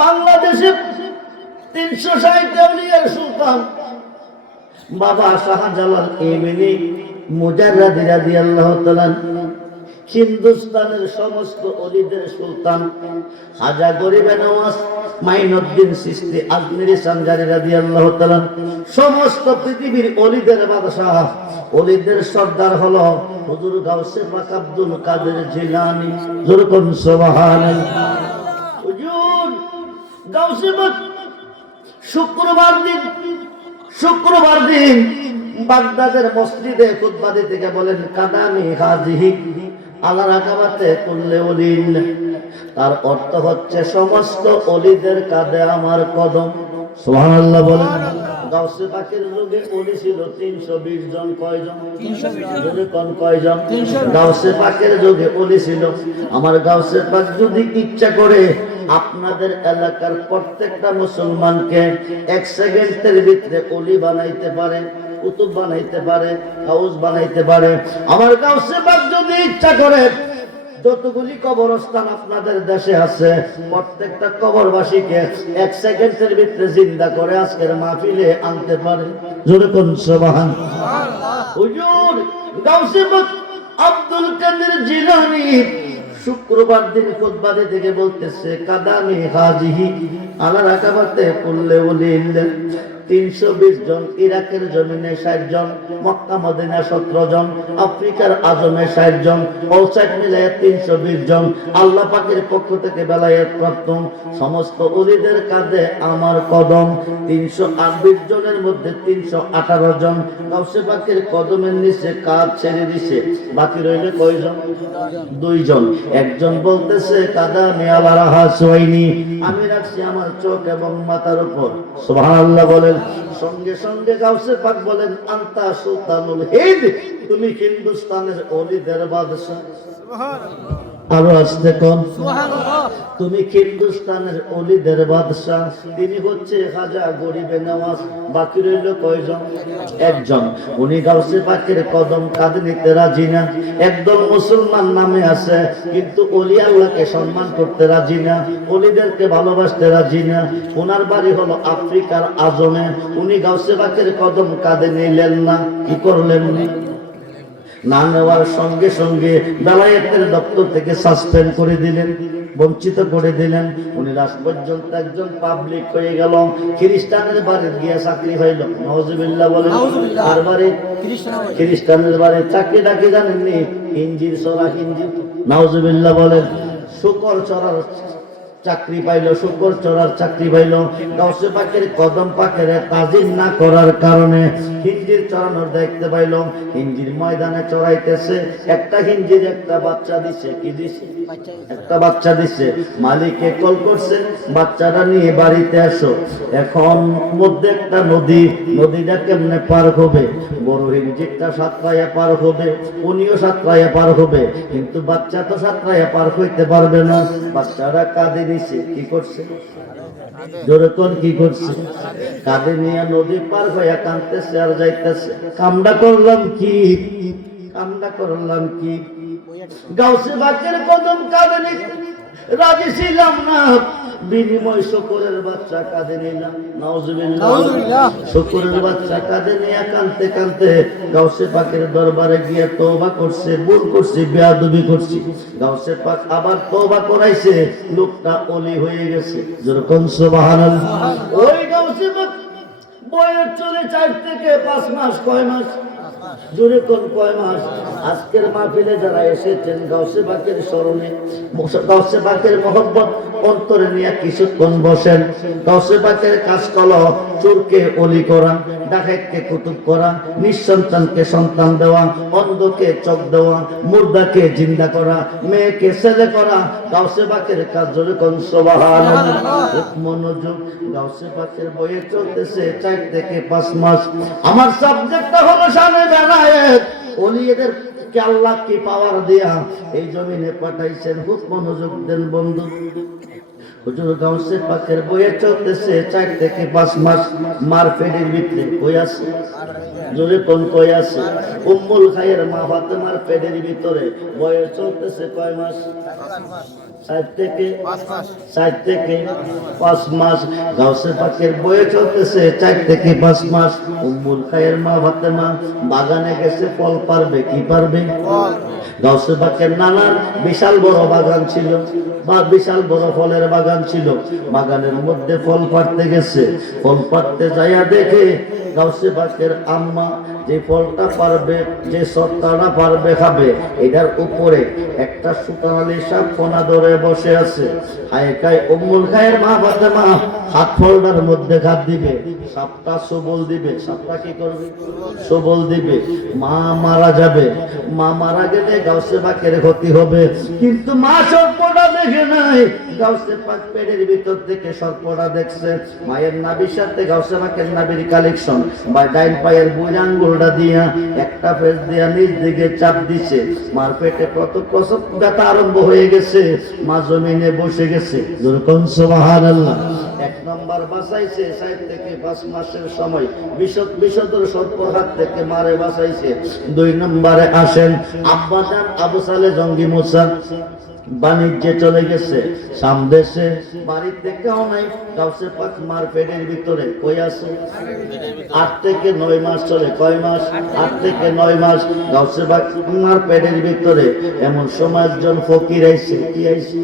বাংলাদেশে 360 আউলিয়ার সুলতান বাবা শাহজালাল ইবনে মুজাররাদ রাদিয়াল্লাহু তাআলা, হিন্দুস্তানের সমস্ত ওলিদের সুলতান খাজা গরিবে নওয়াজ মাইনুদ্দিন চিশতি আজমিরি সানজারি রাদিয়াল্লাহু তাআলা, সমস্ত পৃথিবীর ওলিদের বাদশাহ, ওলিদের সর্দার হলো হুজুর গাউসে পাক আব্দুল কাদের জিলানী। যেরকম সুবহানাল্লাহ। হুজুর গাউসে পাক শুক্রবার দিন বাগদাদের মসজিদে খুতবা দিতে গিয়ে বলেন, কাদামি হাজিহি আলা রাকাবাতে কুল্লি ওলিন। তার অর্থ হচ্ছে সমস্ত ওলিদের কাঁধে আমার কদম। সুবহানাল্লাহ বলেন। গাউসে পাকের যুগে ওলি ছিল 320 জন। কয়জন? 320 কয়জন? গাউসে পাকের যুগে ওলি ছিল। আমার গাউসে পাক যদি ইচ্ছা করে আপনাদের এলাকার প্রত্যেকটা মুসলমানকে 1 সেকেন্ডের ভিতরে ওলি বানাইতে পারে, কুতুব বানাইতে পারে, গাউস বানাইতে পারে। আমার গাউসে পাক যদি ইচ্ছা করে যতগুলি কবরস্থান আপনাদের দেশে আছে প্রত্যেকটা কবরবাসীকে 1 সেকেন্ডের ভিতরে জিন্দা করে আজকের মাহফিলে আনতে পারে। জোরে কোন সুবহানাল্লাহ। হুজুর গাউসে পাক আব্দুল কাদের জিলানী শুক্রবার দিন খুতবা দিতে বলতেছে, কাদামি হাজিহি আলা রাকাবাতে কুল্লি ওলিন। 320 জন, ইরাকের জমিনে 60 জন, মক্কা মদিনা 17 জন, আফ্রিকার আজমে 60 জন, পৌঁছাক মিলায় 320 জন। আল্লাহ পাকের পক্ষ থেকে বেলায়েত প্রাপ্ত সমস্ত ওলিদের কাঁধে আমার কদম। 328 জনের মধ্যে 318 জন গাউসে পাকের কদমের নিচে কাঁধ ছেড়ে দিছে। বাকি রইলে কয়জন? 2 জন। একজন বলতেছে, কাদামি আলা রাহাসওয়াইনি, আমি রাখছি আমার চোখ এবং মাথার উপর। সুবহানাল্লাহ বলেন। সঙ্গে সঙ্গে গাউসে পাক বলেন, আনতা সুলতানুল হিন্দ, তুমি হিন্দুস্তানের ওলিদের বাদশা। সুবহানাল্লাহ। আরো আসতে কোন সুবহানাল্লাহ। তুমি হিন্দুস্তানের ওলিদের বাদশা। তিনি হচ্ছে খাজা গরিবে নওয়াজ। বাকি রইল কয়জন? একজন। উনি গাউসে পাকের কদম কাঁধে নিতে রাজি না। একদল মুসলমান নামে আছে কিন্তু ওলি আল্লাহকে সম্মান করতে রাজি না, ওলিদেরকে ভালোবাসতে রাজি না। ওনার বাড়ি হলো আফ্রিকার আজমে। উনি গাউসে পাকের কদম কাঁধে নিলেন না। কি করলেন? না নেওয়ার সঙ্গে সঙ্গে বেলায়েতের দপ্তর থেকে সাসপেন্ড করে দিলেন, বঞ্চিত করে দিলেন। উনি লাস্ট পর্যন্ত একজন পাবলিক হয়ে গেল। খ্রিস্টানের বাড়ি গিয়ে চাকরি হইল। নাউজুবিল্লাহ বলেন। আর বাড়ি খ্রিস্টানের বাড়ি চাকরি ডাকি জানেননি? ইঞ্জির চড়া ইঞ্জির। নাউজুবিল্লাহ বলেন। শুকর চড়ার চাকরি পাইল, শুকর চড়ার চাকরি পাইল। গাউসে পাকের কদম পাকের তাজিম না করার কারণে হিঞ্জির চড়ানোর দেখতে পাইল। হিঞ্জির ময়দানে চড়াইতেছে, একটা হিঞ্জির একটা বাচ্চা দিছে। কি দিছে? একটা বাচ্চা দিছে। মালিককে কল করছে, বাচ্চাটা নিয়ে বাড়িতে আসো। এখন মধ্যে একটা নদী, নদীটা কেমনে পার হবে? বড় হিঞ্জিরটা সাঁতরাইয়া পার হবে, উনিও সাঁতরাইয়া পার হবে, কিন্তু বাচ্চা তো সাঁতরাইয়া পার হইতে পারবে না। বাচ্চারা কাঁদে নিছে। কি করছে? জোরে কোন কি করছে? কাঁদে নিয়ে নদী পার হইয়া কাঁদতেছে আর যাইতেছে। কামটা করলাম কি? কামটা করলাম কি? গাউসে পাকের কদম কাঁদে নিতে রাজি ছিলাম না, বিনিময় শুকরের বাচ্চা কাঁদে নিলাম। নাউজুবিল্লাহ। শুকরের বাচ্চা কাঁদে নিয়ে কাঁদতে কাঁদতে গাউসে পাকের দরবারে গিয়ে তওবা করছে, ভুল করছি, বেয়াদবি করছি। গাউসে পাক আবার তওবা করাইছে, লোকটা ওলি হয়ে গেছে। যেরকম সুবহানাল্লাহ। ওই গাউসে পাক বয়স চলে 4 থেকে 5 মাস। কয় মাস? জোরে কোন কয় মাস? আজকের মাহফিলে যারা এসেছেন গাউসে পাকের স্মরণে, গাউসে পাকের মহব্বত অন্তরে নিয়ে কিছুক্ষণ বসেন। গাউসে পাকের কাজ কলো চোরকে ওলি করা, ডাকাতকে কুতুব করা, নিঃসন্তানকে সন্তান দেওয়া, অন্ধকে চোখ দেওয়া, মুর্দাকে জিন্দা করা, মেয়েকে ছেলে করা। গাউসে পাকের কাজ। জোরে কোন সুবহানাল্লাহ। মনোযোগ। গাউসে পাকের বইয়ে চলতেছে 4 থেকে 5 মাস। আমার সাবজেক্টটা হলো শানে বেলায়েত। ওলিদের কে আল্লাহ কি পাওয়ার দিয়া এই জমিনে পাঠাইছেন। খুব মনোযোগ দেন বন্ধু। হুজুর গাউসে পাকের বইয়ে চলতেছে 4 থেকে 5 মাস মার পেটের ভিতরে কই আছে জোরে কোন কই আছে উম্মুল খায়ের মা ফাতেমার পেটের ভিতরে বইয়ে চলতেছে কয় মাস 4 থেকে 5 মাস গাউসে পাকের বইয়ে চলতেছে 4 থেকে 5 মাস উম্মুল খায়ের মা ফাতেমা বাগানে গেছে ফল পারবে কি পারবে গাউসে পাকের নানার বিশাল বড় বাগান ছিল বা বিশাল বড় ফলের বাগান ছিল বাগানের মধ্যে ফল পাড়তে গেছে ফল পাড়তে যাইয়া দেখে গাউসে পাকের আম্মা যে ফলটা পারবে যে সত্তাটা পারবে খাবে এটার উপরে একটা সুতালি সাপ কোনা ধরে বসে আছে হায় কায় উম্মুল খায়ের মা ফাতেমা হাত ফলটার মধ্যে হাত দিবে সাপটা সবল দিবে সাপটা কি করবে সবল দিবে মা মারা যাবে মা মারা গেলে গাউসে পাকের ক্ষতি হবে কিন্তু মা সর্পটা দেখে নাই গাউসে পাক পেটের ভিতর থেকে সর্পটা দেখছে মায়ের নাভির সাথে গাউসে পাকের নাভির কালেকশন বা ডাইন পায়ের বুড়ি আঙ্গুলটা দিয়া একটা ফেস দিয়া নিচ দিকে চাপ দিছে মার পেটে কত প্রসব ব্যথা আরম্ভ হয়ে গেছে মা জমিনে বসে গেছে যেরকম সুবহানাল্লাহ 1 নম্বর বাঁচাইছে 4 থেকে 5 মাসের সময় বিষধর সর্পর হাত থেকে মারে বাঁচাইছে 2 নম্বরে আসেন আব্বাজান আবু সালে জঙ্গি মুসা বাণিজ্যে চলে গেছে সামদেশে বাড়িতে কেউ নাই গাউসে পাক মার পেটের ভিতরে কই আছে 8 থেকে 9 মাস চলে কয় মাস 8 থেকে 9 মাস গাউসে পাক মার পেটের ভিতরে এমন সময় একজন ফকির আইছে কি আইছে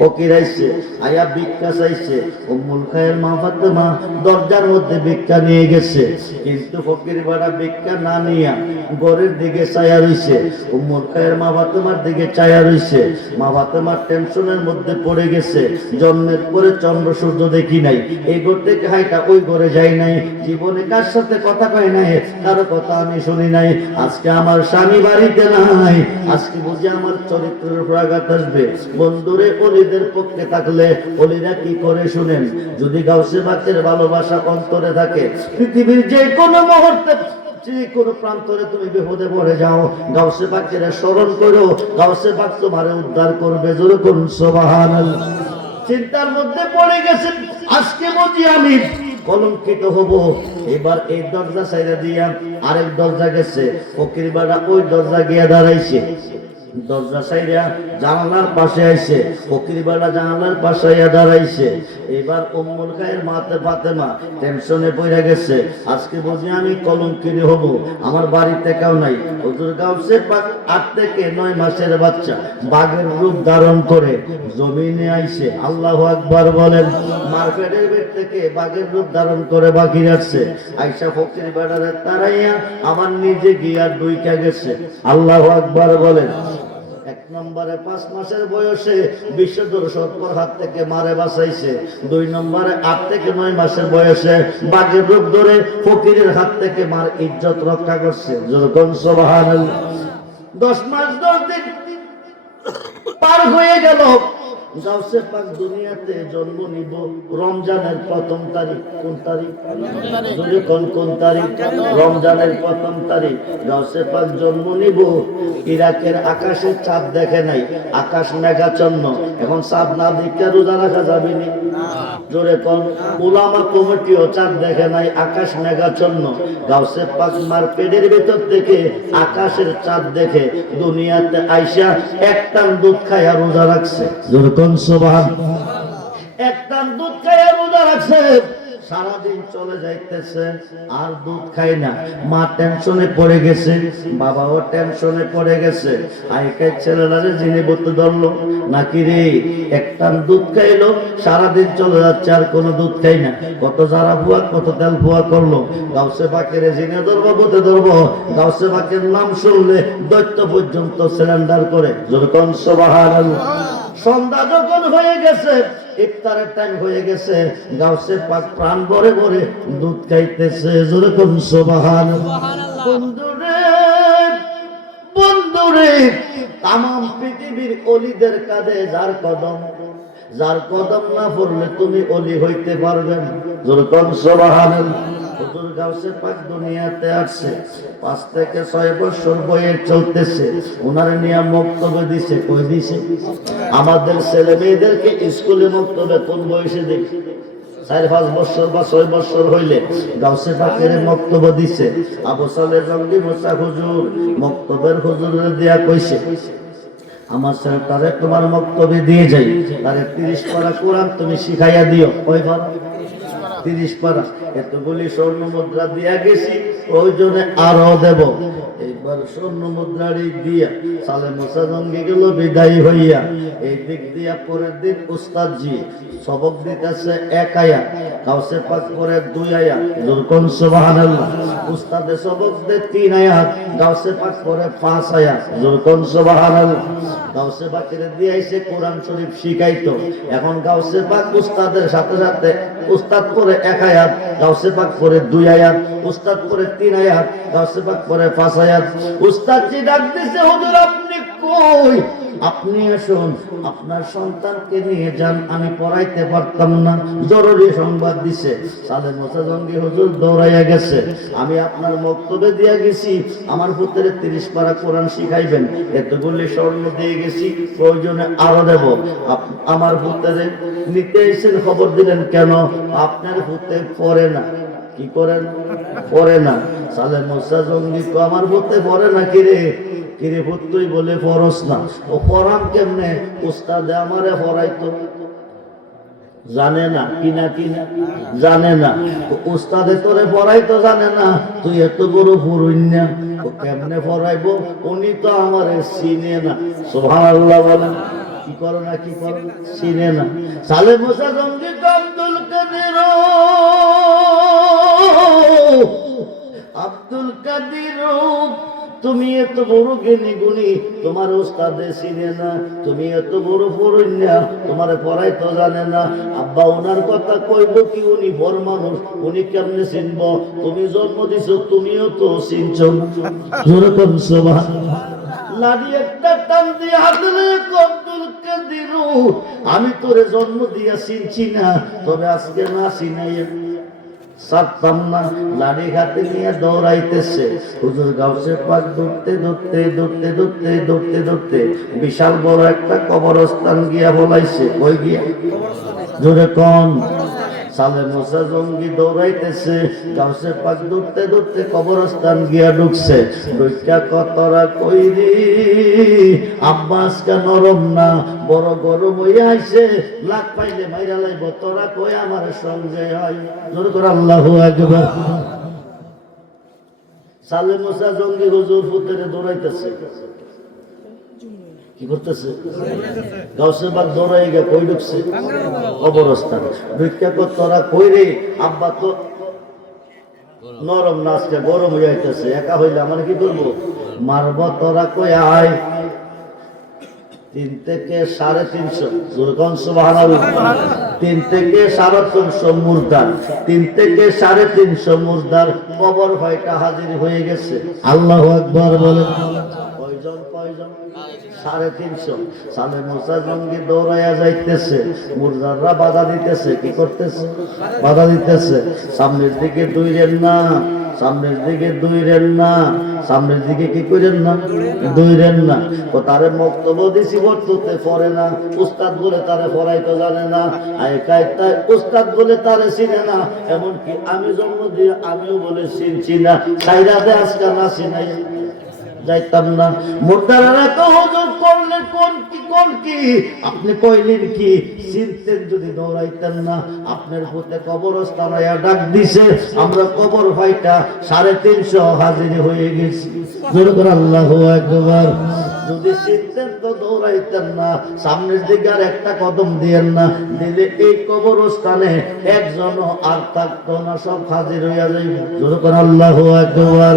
ফকির আইছে আয়া ভিক্ষা চাইছে উম্মুল খায়ের মা ফাতেমা দরজার মধ্যে ভিক্ষা নিয়ে গেছে কিন্তু ফকির বাড়া ভিক্ষা না নিয়া ঘরের দিকে চায়া রইছে উম্মুল খায়ের মা ফাতেমার দিকে চায়া রইছে মা ফাতেমার টেনশনের মধ্যে পড়ে গেছে জন্মের পরে চন্দ্র সূর্য দেখি নাই এই ঘর থেকে হাইটা ওই ঘরে যাই নাই জীবনে কার সাথে কথা কয় নাই কারো কথা আমি শুনি নাই আজকে আমার স্বামী বাড়িতে নাই আজকে বুঝি আমার চরিত্রের উপর আঘাত আসবে বন্ধুরে অলিদের পক্ষে থাকলে অলিরা কি করে শুনেন যদি গাউসে পাকের ভালোবাসা অন্তরে থাকে পৃথিবীর যে কোনো মুহূর্তে যে কোন প্রান্তরে তুমি বিপদে পড়ে যাও গাউসে পাকের স্মরণ করো গাউসে পাক তোমারে উদ্ধার করবে জোরে বলুন সুবহানাল্লাহ চিন্তার মধ্যে পড়ে গেছে আজকে বুঝি আমি কলঙ্কিত হব এবার এই দরজা ছাইরা দিয়া আরেক দরজা গেছে ফকির বাড়া ওই দরজা গিয়া দাঁড়াইছে দরজা সাইরা জানালার পাশে আইছে ফকির বাড়া জানালার পাশে দাঁড়াইছে এবার উম্মুল খায়ের মাতে ফাতেমা টেনশনে পড়ে গেছে আজকে বুঝি আমি কলঙ্কিনী হব আমার বাড়িতে কেউ নাই হুজুর গাউসে পাক 8 থেকে 9 মাসের বাচ্চা বাঘের রূপ ধারণ করে জমিনে আইছে আল্লাহু আকবার বলেন মার পেটের পেট থেকে বাঘের রূপ ধারণ করে বাকি আসছে আয়েশা ফকির বাড়ারে তারাইয়া আমার নিজে গিয়া ডুইকা গেছে আল্লাহু আকবার বলেন 1 নম্বরে 5 মাসের বয়সে বিষধর সর্পর হাত থেকে মারে বাঁচাইছে 2 নম্বরে 8 থেকে 9 মাসের বয়সে বাঘের রূপ ধরে ফকিরের হাত থেকে মার ইজ্জত রক্ষা করছে যেরকম সুবহানাল্লাহ 10 মাস 10 দিন পার হয়ে গেল গাউসে পাক দুনিয়াতে জন্ম নিব রমজানের প্রথম তারিখ কোন তারিখ যদি কোন তারিখ রমজানের প্রথম তারিখ গাউসে পাক জন্ম নিব ইরাকের আকাশে চাঁদ দেখে নাই আকাশ মেঘাচ্ছন্ন এখন চাঁদ না দেখে রোজা রাখা যাবে না জোরে কোন উলামা কমিটিও চাঁদ দেখে নাই আকাশ মেঘাচ্ছন্ন গাউসে পাক মার পেটের ভিতর থেকে আকাশের চাঁদ দেখে দুনিয়াতে আইসা এক টান দুধ খায়া রোজা রাখছে জোরে কোন সুবহানাল্লাহ এক টান দুধ খায়া রোজা রাখছে সারাদিন চলে যাইতেছে আর দুধ খাই না মা টেনশনে পড়ে গেছে বাবাও টেনশনে পড়ে গেছে আইকাই ছেলেলারে জিনে বলতে ধরলো নাকি রে একটা দুধ খাইলো সারাদিন চলে যাচ্ছে আর কোনো দুধ খাই না কত যারা বুয়া কত তেল বুয়া করলো গাউসে পাকের জিনে ধরবো বলতে ধরবো গাউসে পাকের নাম শুনলে দৈত্য পর্যন্ত সিলিন্ডার করে যেরকম সুবহানাল্লাহ সন্ধ্যা যখন হয়ে গেছে ইফতারের টাইম হয়ে গেছে গাউসে পাক প্রাণ ভরে ভরে দুধ খাইতেছে যেরকম সুবহানাল্লাহ বন্ধুরে তামাম পৃথিবীর অলিদের কাঁধে যার কদম না পড়লে তুমি অলি হইতে পারবে না যেরকম সুবহানাল্লাহ হুজুর গাউসে পাক দুনিয়াতে আসছে 5 থেকে 6 বছর বয়স চলতেছে ওনার নিয়ে বক্তব্য দিছে কই দিছে আমাদের ছেলে মেয়েদেরকে স্কুলে মক্তবে কোন বয়সে দেখি? 4-5 বছর বা 6 বছর হইলে গাউসে পাকের মক্তব্য দিছে। আবু সালেহ জঙ্গি মুসা হুজুর মক্তবের হুজুরের দিয়া কইছে, আমার ছেলেটারে তোমার মক্তবে দিয়ে যাই, তারে 30 পারা কোরআন তুমি শিখাইয়া দিও। কয় পারা? 30 পারা। এতগুলি স্বর্ণ মুদ্রা দিয়া গেছি, প্রয়োজনে আরো দেব। এইবার স্বর্ণ মুদ্রারি দিয়া সালে মুসা জঙ্গি গেল বিদায়ী হইয়া। এই দিক দিয়া পরের দিন উস্তাদজি সবক দিতেছে 1 আয়াত, গাউসে পাক করে 2 আয়াত, জোরকন সুবহানাল্লাহ। উস্তাদে সবক দে 3 আয়াত, গাউসে পাক করে 5 আয়াত, জোরকন সুবহানাল্লাহ। গাউসে পাকের দিয়েছে কোরআন শরীফ শিখাইতো। এখন গাউসে পাক উস্তাদের সাথে সাথে উস্তাদ করে 1 আয়াত, গাউসে পাক করে 2 আয়াত, উস্তাদ করে 3 আয়াত, গাউসে পাক করে 5 আয়াত। উস্তাদজি ডাক দিছে, হুজুর আপনি কই? আপনি আসুন, আপনার সন্তানকে নিয়ে যান, আমি পড়াইতে পারতাম না। জরুরি সংবাদ দিছে। সালেহ মুসা জঙ্গি হুজুর দৌড়াইয়া গেছে, আমি আপনার মক্তবে দিয়া গেছি, আমার পুত্রের 30 পারা কোরআন শিখাইবেন, এতগুলি স্বর্ণ দিয়ে গেছি, প্রয়োজনে আরো দেব। আমার পুত্রে নিতে এসেছেন, খবর দিলেন কেন? আপনার পুত্রে পড়ে না। কি করেন? পড়ে না। সালেহ মুসা জঙ্গি তো আমার পুত্রে পড়ে না। কিরে কিরে পুত্রই বলে পড়স না। ও পড়াম কেমনে? উস্তাদে আমারে পড়াইতো, জানে না কিনা কিনা জানে না। উস্তাদে তোরে পড়াইতো জানে না, তুই এত বড় পুরুন্যা, ও কেমনে পড়াইবো? উনি তো আমারে চিনে না। সুবহানাল্লাহ বলেন। কি করো না, কি করো না, চিনে না। সালেহ মুসা জঙ্গি আব্দুল কাদের, আব্দুল কাদের তুমি এত বড় জ্ঞানী গুণী, তোমার উস্তাদে চিনে না, তুমি এত বড় পড়ন্যা, তোমার পড়াই তো জানে না। আব্বা ওনার কথা কইব কি? উনি বড় মানুষ, উনি কেমনে চিনব? তুমি জন্ম দিছো, তুমিও তো চিনছো না। যেরকম সুবহানাল্লাহ। লাড়ি একটা টান দিয়ে হাতলে আব্দুল কাদের, আমি তোরে জন্ম দিয়া চিনছি না, তবে আজকে না চিনাই সারতাম না। লাড়ি হাতে নিয়ে দৌড়াইতেছে। হুজুর গাউসে পাক দৌড়তে দৌড়তে দৌড়তে দৌড়তে দৌড়তে দৌড়তে বিশাল বড় একটা কবরস্থান গিয়া বলাইছে। কই গিয়া? জোরে কোন? সালেহ মুসা জঙ্গি দৌড়াইতেছে, গাউসে পাক দৌড়তে দৌড়তে কবরস্থান গিয়া ঢুকছে। ঢুকা কতরা কইরি, আব্বাস কা নরম না, বড় গরম হইয়া আইছে, লাখ পাইলে মাইরা লাইব, তোরা কই আমার সঙ্গে হয়? জোরে করে আল্লাহু আকবার। সালেহ মুসা জঙ্গি হুজুর ফুতেরে দৌড়াইতেছে। কি করতেছে? গাউসে পাক দৌড়াই গিয়ে কই ঢুকছে? কবরস্থান। ভিক্ষা কর, তোরা কই রে? আব্বা তো নরম না, আজকে গরম হয়ে যাইতেছে, একা হইলে আমার কি করবো? মারব। তোরা কই আয়। 3 থেকে 350, জোরকন সুবহানাল্লাহ। 3 থেকে 350 মুর্দার, 3 থেকে 350 মুর্দার কবর হয়টা হাজির হয়ে গেছে। আল্লাহু আকবার বলেন। কয়জন? কয়জন? 350। সালেহ মুসা জঙ্গি দৌড়াইয়া যাইতেছে, মুর্দাররা বাধা দিতেছে। কি করতেছে? বাধা দিতেছে। সামনের দিকে দৌড়েন না, সামনের দিকে দৌড়েন না, সামনের দিকে কি করেন না? দৌড়েন না। ও তারে মক্তব্য দিছি, বর্ততে পড়ে না, উস্তাদ বলে তারে পড়াইতে জানে না, আই কায়তায় উস্তাদ বলে তারে চিনে না। এমনকি আমি জন্ম দিয়ে আমিও বলে চিনছি না। সাইরাতে আজকে না চিনাই যাইতাম না। মুর্দারা তো হুজুর করলে কোন কি কোন কি? আপনি কইলেন কি? চিনতেন যদি দৌড়াইতেন না। আপনার পুতে কবরস্থান ডাক দিছে, আমরা কবর ভাইটা 350 হাজির হয়ে গেছি। জোরে করে আল্লাহু আকবার। যদি চিনতেন তো দৌড়াইতেন না, সামনের দিকে আর একটা কদম দিয়েন না, দিলে এই কবরস্থানে একজনও আর থাকতো না, সব হাজির হইয়া যাইব। জোরে করে আল্লাহু আকবার।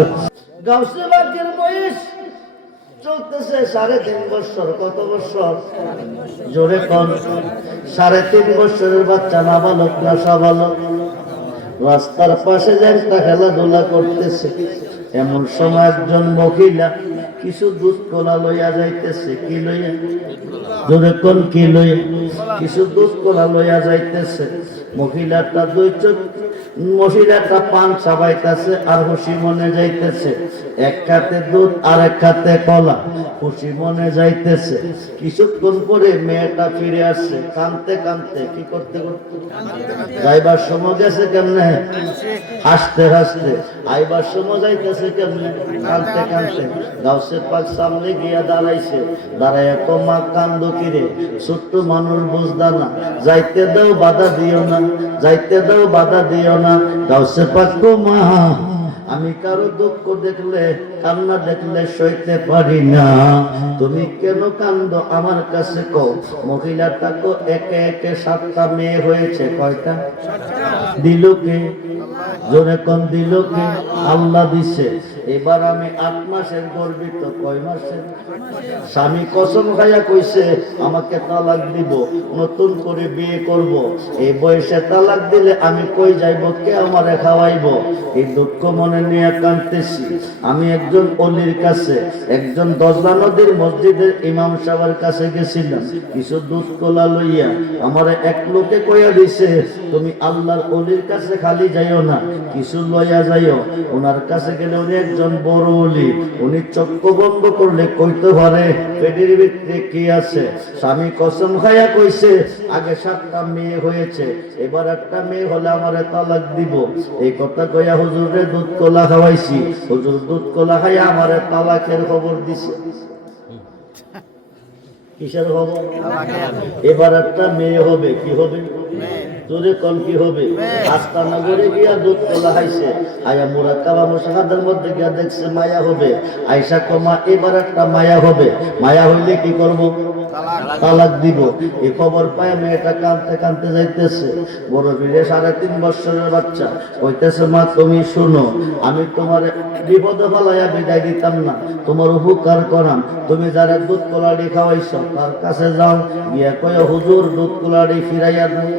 গাউসে পাকের বয়স চলতেছে 3.5 বছর। কত বছর? জোরে কোন? 3.5 বছরের বাচ্চা, নাবালক না সাবালক? রাস্তার পাশে একটা খেলাধুলা করতেছে। এমন সময় একজন মহিলা কিছু দুধ কলা লইয়া যাইতেছে। কি লইয়া? জোরে কোন? কি লইয়া? কিছু দুধ কলা লইয়া যাইতেছে। মহিলাটা 2 চোখ মহিলাটা পান চাবাইতেছে আর খুশি মনে যাইতেছে, এক খাতে দুধ আর এক খাতে কলা, খুশি মনে যাইতেছে। কিছুক্ষণ পরে মেয়েটা ফিরে আসছে কাঁদতে কাঁদতে, কি করতে করতে, যাইবার সময় গেছে কেমনে, হাসতে হাসতে, আইবার সময় যাইতেছে কেমনে, কাঁদতে কাঁদতে। গাউসে পাক সামনে গিয়া দাঁড়াইছে, দাঁড়ায় তো মা কান্দো কিরে, ছোট্ট মানুষ বুঝদা না, যাইতে দাও বাধা দিও না, যাইতে দাও বাধা দিও না। গাউসে পাক গো মা, আমি কারো দুঃখ দেখলে, কান্না দেখলে সইতে পারি না, তুমি কেন কান্দো আমার কাছে কও। মহিলাটা তো একে একে 7টা মেয়ে হয়েছে, কয়টা দিল কে, জোরে কোন দিল কে, আল্লাহ দিছে। এবার আমি 8 মাসের গর্বিত, কয় মাসের, স্বামী কসম খাইয়া কইছে আমাকে তালাক দিব, নতুন করে বিয়ে করব, এই বয়সে তালাক দিলে আমি কই যাইব, কে আমারে খাওয়াইব। এই দুঃখ মনে নিয়ে কাঁদতেছি। আমি একজন অলির কাছে, একজন দজলা নদীর মসজিদের ইমাম সাহেবের কাছে গেছিলাম, কিছু দুধ কলা লইয়া। আমারে এক লোকে কইয়া দিছে, তুমি আল্লাহর অলির কাছে খালি যাইও না, কিছু লইয়া যাইও। ওনার কাছে গেলে উনি একজন বড় অলি, উনি চক্ষু বন্ধ করলে কইতে পারে পেটের ভিতরে কি আছে। স্বামী কসম খাইয়া কইছে আগে 7টা মেয়ে হয়েছে, এবার একটা মেয়ে হলে আমারে তালাক দিব। এই কথা কইয়া হুজুরে দুধ কলা খাওয়াইছি, হুজুর দুধ কলা খাইয়া আমারে তালাকের খবর দিছে। কিসের খবর, এবার একটা মেয়ে হবে, কি হবে, জোরে কোন কি হবে। আস্তানগরে গিয়া দুধ কলা খাইছে, আয়া মুরাক্কাবা মুশাহাদার মধ্যে গিয়া দেখছে মায়া হবে। আয়েশা কমা এবার একটা মায়া হবে, মায়া হইলে কি করব, তালাক দিব। এই খবর পায় মেয়েটা কাঁদতে কাঁদতে যাইতেছে। বড় বীরে 3.5 বছরের বাচ্চা কইতেছে, মা তুমি শুনো, আমি তোমার বিপদে ফেলাইয়া বিদায় দিতাম না, তোমার উপকার করাম। তুমি যারা দুধ কলাড়ি খাওয়াইছ তার কাছে যাও, গিয়া কয় হুজুর দুধ কলাড়ি ফিরাইয়া দাও।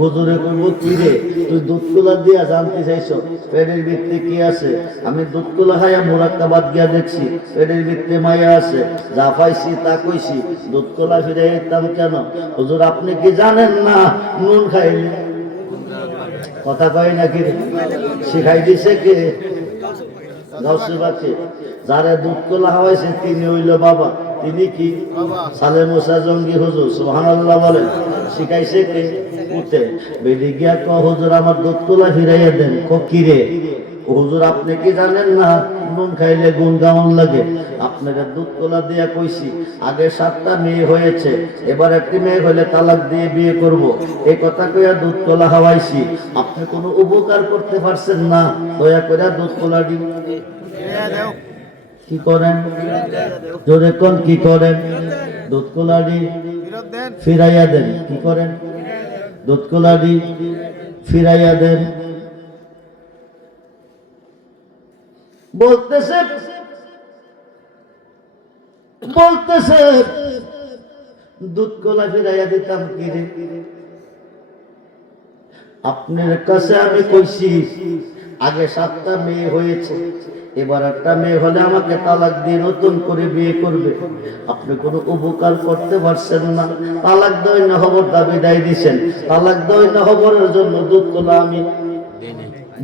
হুজুরে কইব কি রে, তুই দুধ কলা দিয়া জানতে চাইছ পেটের ভিতরে কি আছে। আমি দুধ কলা খাইয়া মুরাক্কাবাদ গিয়া দেখছি পেটের ভিতরে মায়া আছে, যা পাইছি তা কইছি, দুধ কলা ফিরে দিতাম কেন। হুজুর আপনি কি জানেন না নুন খাইলে, কথা কয় নাকি, শিখাই দিছে কে, গাউসে বাকে। যারা দুধ কলা খাওয়াইছে তিনি হইল বাবা, তিনি কি সালে মুসা জঙ্গি হুজুর, সুবহানাল্লাহ বলেন। শিখাইছে কে, উঠে বেডি গিয়া ক হুজুর আমার দুধ কলা ফিরাইয়া দেন। কি রে হুজুর আপনি কি জানেন না নুন খাইলে গুণ কেমন লাগে। আপনাকে দুধ কলা দিয়া কইছি আগে 7টা মেয়ে হয়েছে, এবার একটি মেয়ে হলে তালাক দিয়ে বিয়ে করব। এই কথা কইয়া দুধ কলা খাওয়াইছি, আপনি কোনো উপকার করতে পারছেন না, দয়া করে দুধ কলা দিন। কি করেন, জোরে কোন কি করেন, দুধ কলাড়ি ফিরাইয়া দেন। কি করেন, দুধ কলাড়ি ফিরাইয়া দেন। বলতেছে বলতেছে দুধ কলা ফিরাইয়া দিতাম কি রে, আপনার কাছে আমি কইছি আগে 7টা মেয়ে হয়েছে, এবার একটা মেয়ে হলে আমাকে তালাক দিয়ে নতুন করে বিয়ে করবে। আপনি কোনো উপকার করতে পারছেন না, তালাক দেয় না খবর দাবি দায় দিচ্ছেন, তালাক দেয় না খবরের জন্য দুধ কলা আমি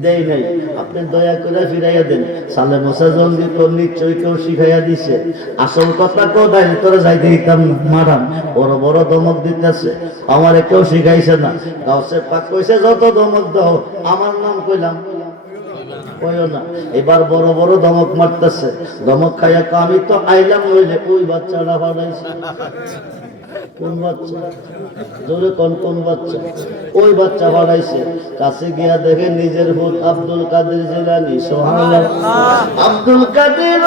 দেই নাই, আপনি দয়া করে ফিরাইয়া দেন। সালে মোসা জঙ্গি তো নিশ্চয়ই কেউ শিখাইয়া দিছে। আসল কথা কোথায় তোরা যাইতে দিতাম মারাম, বড় বড় ধমক দিতেছে, আমারে কেউ শিখাইছে না। গাউসে পাক কইছে যত ধমক দাও আমার নাম কইলাম কইও না। এবার বড় বড় ধমক মারতেছে, ধমক খাইয়া আমি তো আইলাম হইলে ওই বাচ্চাটা বানাইছে। কোন বাচ্চা, জোরে কোন বাচ্চা, ওই বাচ্চা বানাইছে। কাছে গিয়া দেখে নিজের ভূত আব্দুল কাদের জিলানী, সুবহানাল্লাহ। আব্দুল কাদের,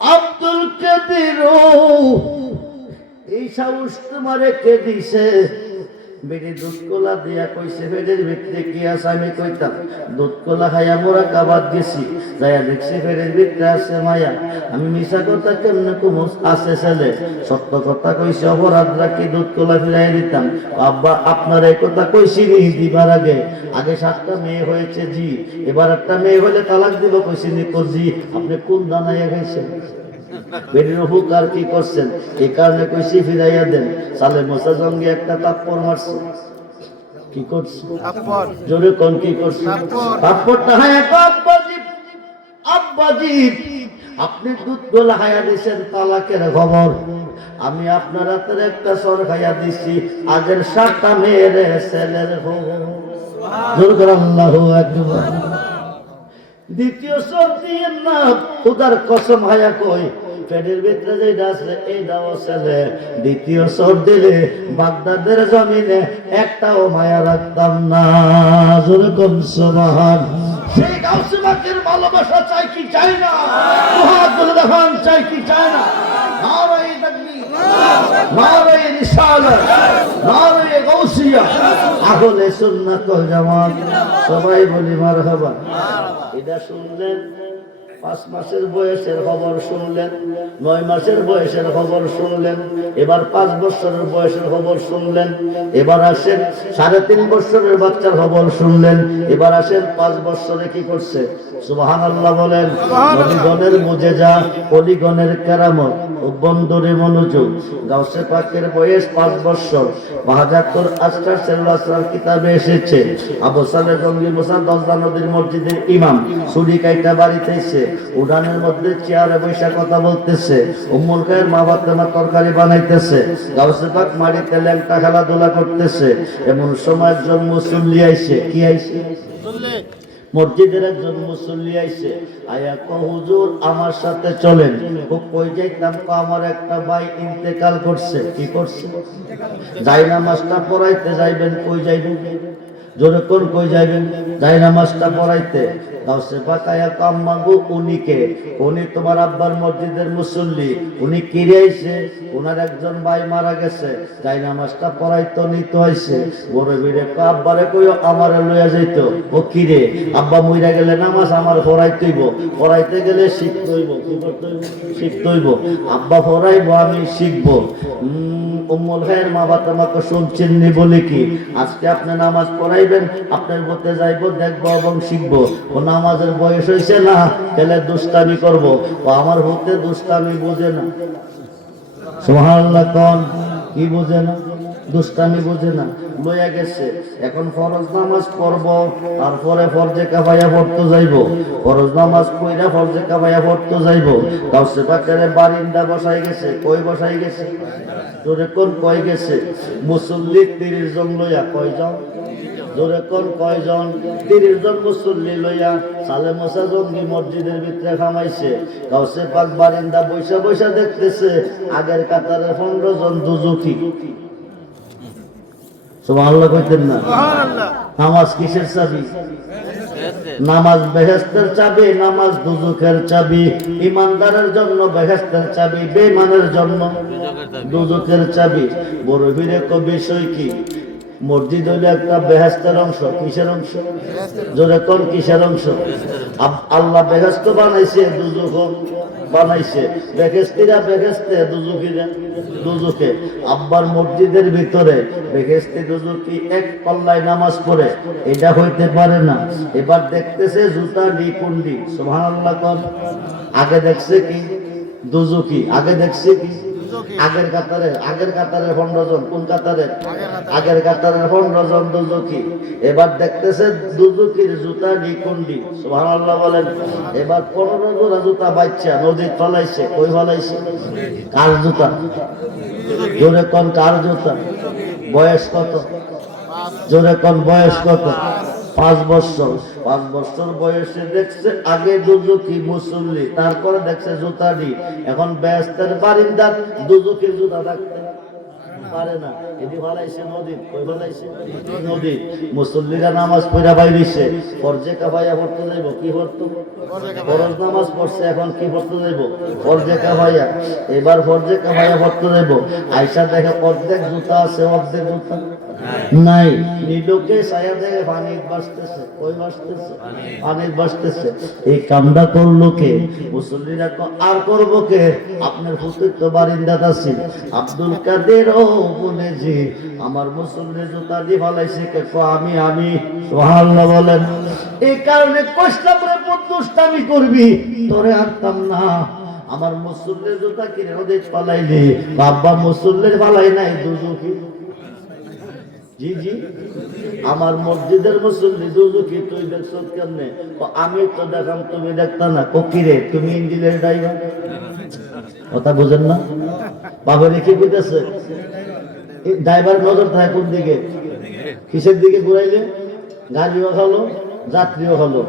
আব্দুল কাদের, এই সাহস তোমারে কে দিছে। বেড়ে দুধ কলা দিয়া কইছে পেটের ভিতরে কি আছে। আমি কইতাম দুধ কলা খাইয়া মুরাক্কাবাদ গেছি, যাইয়া দেখছি পেটের ভিতরে আছে মায়া। আমি মিছা কথা কেমনে কমু, আছে ছেলে, সত্য কথা কইছি। অপরাধ রাখি দুধ কলা ফিরাই দিতাম। আব্বা আপনার এই কথা কইছি নি দিবার আগে, আগে 7টা মেয়ে হয়েছে জি, এবার একটা মেয়ে হলে তালাক দিব কইছি নি জি। আপনি কোন দানাইয়া খাইছেন, বেটির উপকার কি করছেন, এই কারণে কইছি ফিরাইয়া দেন। সালে মোসা জঙ্গি একটা তাপ্পর মারছে, কি করছে? জোরে কোন কি করছে? তাপ্পরটা হ্যাঁ আব্বাজি, আব্বাজি আপনি দুধ গোলা খাইয়া দিছেন তালাকের খবর, আমি আপনার হাতের একটা সর খাইয়া দিছি আগের 7টা মেয়ের ছেলের খবর। জোর করে আল্লাহু আকবার। দ্বিতীয় সর দিয়ে না, খোদার কসম হায়া কই পেটের ভিতরে যেটা আছে এইটাও ছেলে। দ্বিতীয় সর দিলে বাগদাদের জমিনে একটাও মায়া রাখতাম না। জোরে কোন সুবহান। সেই গাউসে পাকের ভালোবাসা চাই কি চাই না? মুহাম্মদ দেখান চাই কি চাই না? নারায়ে তাকবীর, নারায়ে রিসালাত, নারায়ে গাউসিয়া, আহলে সুন্নাত ওয়াল জামাত, সবাই বলি মারহাবা। এটা শুনলেন 5 মাসের বয়সের খবর শুনলেন, 9 মাসের বয়সের খবর শুনলেন, এবার 5 বছরের বয়সের খবর শুনলেন, এবার আসেন 3.5 বছরের বাচ্চার খবর শুনলেন, এবার আসেন 5 বছরে কি করছে? সুবহানাল্লাহ বলেন। নবীগণের মুজিজা, ওলিগণের কেরামত, বন্ধুরে মনোযোগ। গাউসে পাকের বয়স 5 বছর। ৭২ আস্টার সেল্লাসরার কিতাবে এসেছে আবু সালেহ জঙ্গি মুসা দজলা নদীর মসজিদের ইমাম ছুরি কাইটা বাড়িতে এসে উঠানের মধ্যে চেয়ারে বসে কথা বলতেছে, উম্মুল খায়ের মা ফাতেমা তরকারি বানাইতেছে, গাউসে পাক মাটিতে ল্যাংটা খেলাধুলা করতেছে। এমন সময় একজন মুসল্লি আইছে, কি আইছে? মসজিদের একজন মুসল্লি আইছে, আয়া কো হুজুর আমার সাথে চলেন। ও কই যাইতাম? আমার একটা ভাই ইন্তেকাল করছে। কি করছে? যাই নামাজটা পড়াইতে যাইবেন। কই যাইবেন? জোরে কোন কই যাইবেন? যাই নামাজটা পড়াইতে। গাউসে পাক আয়া কাম্মাগো উনিকে, উনি তোমার আব্বার মসজিদের মুসল্লি, উনি কিরে আইছে, ওনার একজন ভাই মারা গেছে, যাই নামাজটা পড়াইতো নিতে হইছে। বড় ভিড়ে আব্বারে কইও আমারে লইয়া যাইতো। ও কিরে? আব্বা মইরা গেলে নামাজ আমার পড়াইতেইব, পড়াইতে গেলে শিখতে হইব। কি করতে হইব? শিখতে হইব। আব্বা পড়াইবো, আমি শিখবো। উম্মুল খায়ের মা ফাতেমাকে শুনছেন নি বলে কি আজকে আপনি নামাজ পড়াইবেন, আপনার পথে যাইবো, দেখবো এবং শিখবো। ও নামাজের বয়স হইছে না, তাহলে দুষ্টামি করবো। ও আমার হতে দুষ্টামি বোঝে না। সুবহানাল্লাহ কোন কি বোঝে না? দুষ্টামি বোঝে না। লইয়া গেছে, এখন ফরজ নামাজ পড়ব, তারপরে ফরজে কাফায়া পড়তে যাইব। ফরজ নামাজ কইরা ফরজে কাফায়া পড়তে যাইব। গাউসে পাকের বারিন্দা বসাই গেছে। কই বসাই গেছে? জোরে কোন কই গেছে? মুসল্লি 30 জন লইয়া। কয়জন? জোরে কোন কয়জন? 30 জন মুসল্লি লইয়া সালে মোসা জঙ্গি মসজিদের ভিতরে খামাইছে। গাউসে পাক বারিন্দা বৈশা বৈশা দেখতেছে আগের কাতারে 15 জন দুজুকি। সুবহানাল্লাহ কইতেন না? নামাজ কিসের চাবি? নামাজ বেহেশতের চাবি, নামাজ দুজুকের চাবি। ইমানদারের জন্য বেহেশতের চাবি, বেঈমানের জন্য দুজুকের চাবি। বড় ভিড়ে বিষয় কি? মসজিদ হইলে একটা বেহেশতের অংশ। কিসের অংশ? জোরে কোন কিসের অংশ? আল্লাহ বেহেশত বানাইছে, দুজুক বানাইছে। বেহেশতিরা বেহেশতে, দুজুকিরা দুজুকে। আব্বার মসজিদের ভিতরে বেহেশতি দুজুকি এক পাল্লায় নামাজ পড়ে, এটা হইতে পারে না। এবার দেখতেছে জুতা লিকুন্ডি। সুবহানাল্লাহ কোন। আগে দেখছে কি? দুজুকি। আগে দেখছে কি? আগের কাতারের 15 জন। কোন কাতারের? আগের কাতারের 15 জন দুজুকি। এবার দেখতেছে দুজুকির জুতা নিকুন্ডি। সুবহানাল্লাহ বলেন। এবার 15 জোড়া জুতা বাচ্চা নদী ফলাইছে। কই ফলাইছে? কার জুতা? জোরে কোন কার জুতা? বয়স কত? জোরে কোন বয়স কত? 5 বছর। 5 বছর বয়সে দেখছে আগে দুজুকি মুসল্লি, তারপরে দেখছে জুতাডি। এখন বেহেশতের বারিন্দার দুজুকির জুতা রাখতে পারে না। এটি ফলাইছে নদী। কই ফলাইছে? নদী। মুসল্লিরা নামাজ পড়া বাইরিছে, ফরজে কাফায়া পড়তে যাইব। কি পড়তো? ফরজ নামাজ পড়ছে, এখন কি পড়তে যাইব? ফরজে কাফায়া। এবার ফরজে কাফায়া পড়তে যাইব। আয়েশা দেখে অর্ধেক জুতা আছে, অর্ধেক জুতা নাই। নিলোকে ছায়া দেখে পানি বাসতেছে। কই বাসতেছে? পানি বাসতেছে। এই কামটা করলো কে? মুসল্লিরা আর করবো কে? আপনার হুজুর তো বারিন্দাত আছে। আব্দুল কাদের ও বলেছি আমার মুসল্লি জুতা দিয়ে ফলাইছে কে? আমি। সুবহানাল্লাহ বলেন। এই কারণে কষ্টে দুষ্টামি করবি, তোরে আনতাম না। আমার মুসল্লির জুতা কিনে ওদের পালাইলি, বাবা মুসল্লির পালাই নাই দুজুকি। জি জি, আমার মসজিদের মুসল্লি দুজুকি, তুই দেখছ কেমনে? আমি তো দেখাম, তুমি দেখতা না। কিরে তুমি ইঞ্জিনের ড্রাইভার, কথা বুঝেন না? বাবা রেখে বুঝতেছে ড্রাইভার নজর থাকে কোন দিকে, কিসের দিকে ঘুরাইলে গাড়িও হলো যাত্রীও হলো,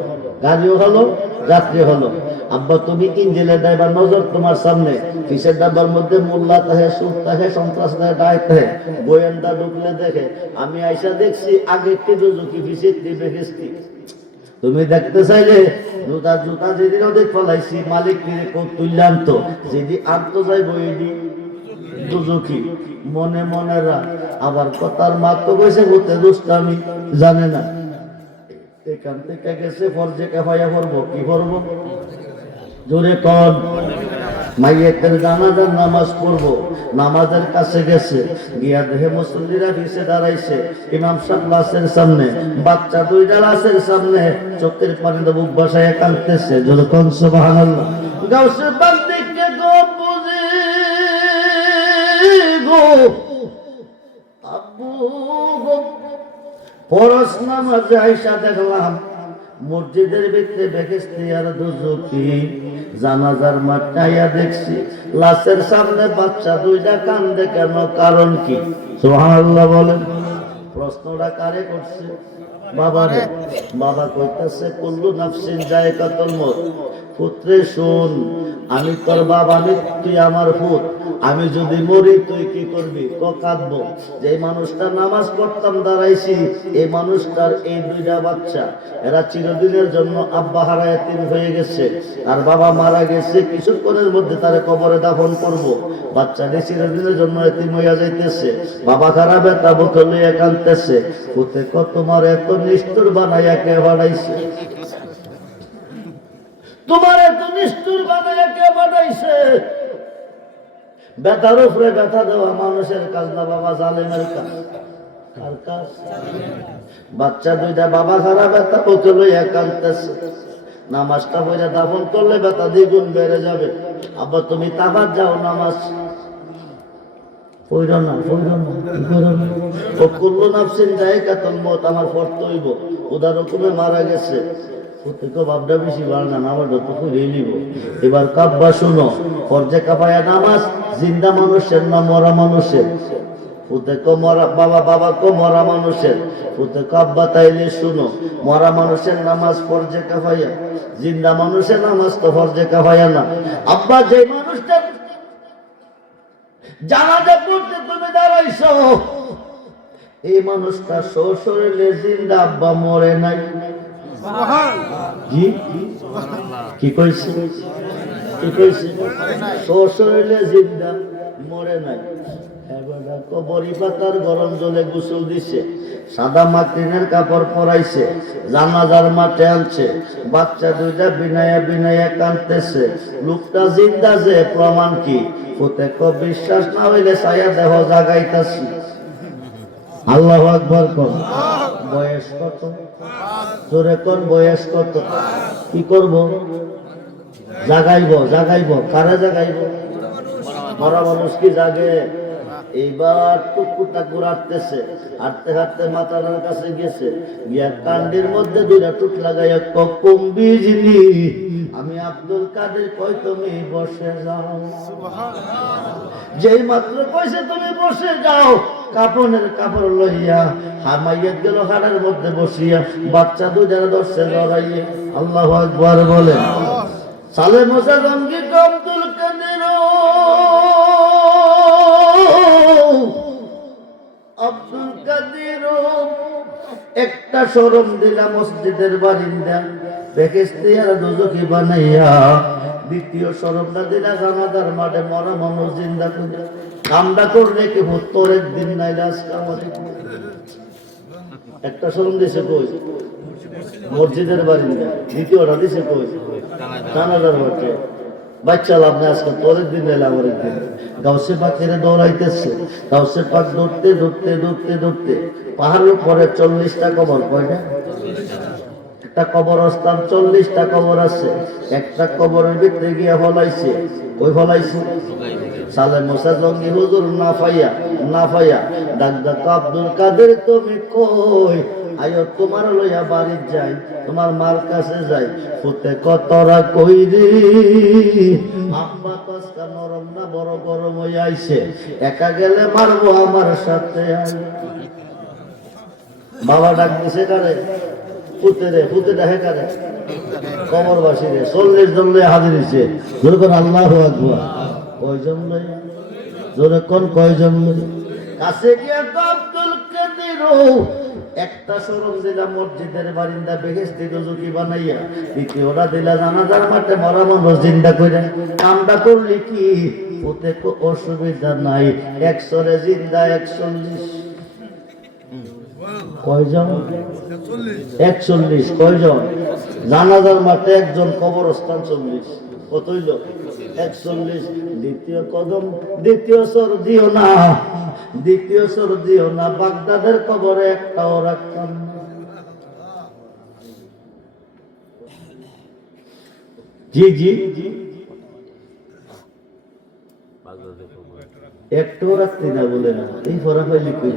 গাড়িও হলো যাত্রী হলো। আব্বা তুমি ইঞ্জিনের ড্রাইভার, নজর তোমার সামনে। কিসের ডাব্বার মধ্যে মোল্লা থাকে, সুদ থাকে, সন্ত্রাস থাকে, ডাইট থাকে, গোয়েন্দা ঢুকলে দেখে। আমি আইসা দেখছি আগে একটি দুজুকি পিছিয়ে দেখেছি। তুমি দেখতে চাইলে জুতা জুতা যেদিন ওদের ফলাইছি মালিক তুললে আনতো, যেদিন আনতো যাইব এদিন দুজুকি। মনে মনে রাখ, আবার কথার মাত্র গেছে বলতে দুষ্টামি জানে না। এখান থেকে গেছে ফরজে কাফায়া পড়বো, কি পড়বো জোরে কন? মাইয়েতের জানাজার নামাজ পড়বো। নামাজের কাছে গেছে, গিয়া দেখে মুসল্লিরা পিছে দাঁড়াইছে। ইমাম সাহেব লাশের সামনে, বাচ্চা দুইটা লাশের সামনে, চোখের পানিতে বুক বাসায় কাঁদতেছে। জোরে কন সুবহানাল্লাহ। গাউসে বান্দিকে গো বুঝি গো আব্বু গো, পরশ নামাজে আইসা দেখলাম মসজিদের ভিতরে বেহেশতি আর দুজকি। জানাজার মাঠটাইয়া দেখছি লাশের সামনে বাচ্চা দুইটা কান্দে কেন, কারণ কি? সুবহানাল্লাহ বলেন। প্রশ্নটা কারে করছে? বাবারে। বাবা কইতাছে কুল্লু নাফসিন যায়কাতুল মউত। পুত্রে শোন, আমি তোর বাবা, তুই আমার পুত। আমি যদি মরি তুই কি করবি? কাঁদবো। যে মানুষটা নামাজ পড়তাম দাঁড়াইছি, এই মানুষটার এই দুইটা বাচ্চা, এরা চিরদিনের জন্য আব্বা হারা এতিম হয়ে গেছে, আর বাবা মারা গেছে। কিছুক্ষণের মধ্যে তারে কবরে দাফন করব। বাচ্চাটি চিরদিনের জন্য এতিম হইয়া যাইতেছে, বাবা খারাপ ব্যথা বুকে লইয়া কাঁদতেছে। পুতে তোমার এত নিষ্ঠুর বানাইয়া কে বানাইছে? তোমার এত নিষ্ঠুর বানাইয়া কে বানাইছে? ব্যথার উপরে ব্যথা দেওয়া মানুষের কাজ না বাবা, জালেমের কাজ। কার কাজ? বাচ্চা দুইটা বাবা খারাপ ব্যথা বুকে লইয়া কাঁদতেছে। নামাজটা পড়ে দাফন করলে ব্যথা দ্বিগুণ বেড়ে যাবে। আবার তুমি তাবাদ যাও, নামাজ পড়ো না, পড়ো না, করো না। ও কুল্লু নাফসিন যায়কাতুল মউত, আমার পড়তে হইব। উদার হুকুমে মারা গেছে। প্রত্যেক বাপটা বেশি বাড় না, নামাজটা তো পড়েই নিব। এবার কাব্বা শুনো, ফরজে কাফায়া নামাজ জিন্দা মানুষের না মরা মানুষের? প্রত্যেক মরা বাবা, বাবা কো মরা মানুষের। প্রত্যেক আব্বা তাইলে শুনো, মরা মানুষের নামাজ ফরজে কাফায়া, জিন্দা মানুষের নামাজ তো ফরজে কাফায়া না। আব্বা যে মানুষটা জানাজা পড়তে তুমি দাঁড়াইছো, এই মানুষটা শরীরে জিন্দা, আব্বা মরে নাই। জি কি কইছে? কি কইছে? শরীরে জিন্দা, মরে নাই। কবরি পাতার গরম জলে গোসল দিছে, সাদা মাটিনের কাপড় পরাইছে, জানাজার মাঠে আনছে। বাচ্চা দুইটা বিনায়া বিনায়া কাঁদতেছে। লোকটা জিন্দা যে প্রমাণ কি? প্রত্যেক বিশ্বাস না হইলে ছায়া দেহ জাগাইতাছি। আল্লাহু আকবার কোন। বয়স কত? জোরে কোন, বয়স কত? কি করব? জাগাইব, জাগাইব। কারা জাগাইব? মরা মানুষ কি জাগে? এইবার টুকুটা ঘুরাতেছে, হাঁটতে হাঁটতে মাতার কাছে গেছে, গিয়া কান্ডির মধ্যে দুইটা টুক লাগাইয়া কম বিজলি, আমি আব্দুল কাদের কই তুমি বসে যাও। যেই মাত্র কইছে তুমি বসে যাও, কাপড়ের কাপড় লইয়া হামাইয়াত গেল হাড়ের মধ্যে বসিয়া, বাচ্চা দুইটা ধরছে জড়াইয়ে। আল্লাহু আকবার বলে। সালে মোসা গঙ্গিত আব্দুল কাদের, আব্দুল কাদের একটা শরম দিলা মসজিদের বারিন্দা, বেহেশতি আর দোজখী বানাইয়া। দ্বিতীয় শরমটা দিলা জানাজার মাঠে মরা মানুষ জিন্দা করে। কামটা করলে কি তোরের দিন নাইলে আজকে আমাদের। একটা শরম দিছে কই? মসজিদের বারিন্দা। দ্বিতীয়টা দিছে কই? জানাজার মাঠে। বাচ্চা লাভ নেই, আজকে তোরের দিন নাইলে আমাদের দিন। গাউসে পাক এনে দৌড়াইতেছে। গাউসে পাক দৌড়তে দৌড়তে দৌড়তে দৌড়তে পাহাড়ের উপরে 40টা কবর। কয়টা? একটা কবরস্থান 40টা কবর আছে, একটা কবরের ভিতরে গিয়া ফলাইছে। ওই ফলাইছে সালে মুসা জঙ্গি হুজুর না পাইয়া ডাক আব্দুল কাদের তুমি কই? আয়ো তোমার লইয়া বাড়ি যাই, তোমার মার কাছে যাই। ফুতে কতরা কই রে আব্বা কসকা নরম না বড় গরম হয়ে আইছে, একা গেলে মারবো আমার সাথে আয়। বাবা ডাক দিছে কারে? ফুতে দেখে কারে? কবরবাসী রে। 40 জন লইয়া হাজির হইছে। জোরে কোন আল্লাহু আকবার। কয়জন লইয়া? জোরে কোন কয়জন লইয়া? কাছে গিয়া তো আব্দুল কাদের একটা শরম দিলা মসজিদের বারিন্দা বেহেশতি রুজুকি বানাইয়া, দ্বিতীয়টা দিলা জানাজার মাঠে মরা মানুষ জিন্দা কইরা। কামটা করলি কি? ওতে তো অসুবিধা নাই, 100 রে জিন্দা 140। কয়জন? 140। কয়জন? জানাজার মাঠে একজন, কবরস্থান 40। কত হইল? 140। দ্বিতীয় কদম, দ্বিতীয় সর দিও না, বাগদাদের কবরে একটাও রাখতাম না। জি একটাও রাখতি না বলে না, এই ফরাফাইলি কই?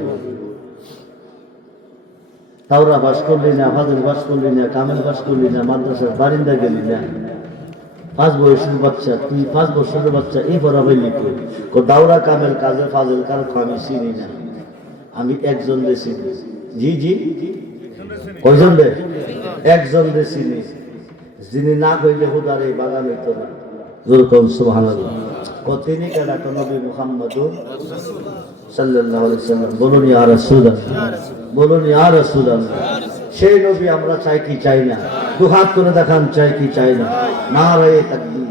তাওরা বাস করলি না, ফাজিল বাস করলি না, কামেল বাস করলি না, মাদ্রাসার বারিন্দা গেলি না। 5 বছরের বাচ্চা, তুই 5 বছরের বাচ্চা, এই ফরাফাইলি কই? দাওরা কামেল কাজে ফাজিল কার আমি চিনি না, আমি একজন রে চিনি। জি কয়জন রে? একজন রে চিনি, যিনি না কইলে হুদার এই বাগান হইতো না। যেরকম সুবহানাল্লাহ। তিনি কেডা? নবী মুহাম্মদুর সাল্লাল্লাহু আলাইহি ওয়াসাল্লাম। বলুন ইয়া রাসূলুল্লাহ, বলুন ইয়া রাসূলুল্লাহ। সেই নবী আমরা চাই কি চাই না? দুহাত করে দেখান, চাই কি চাই না? নারায়ে তাকবীর।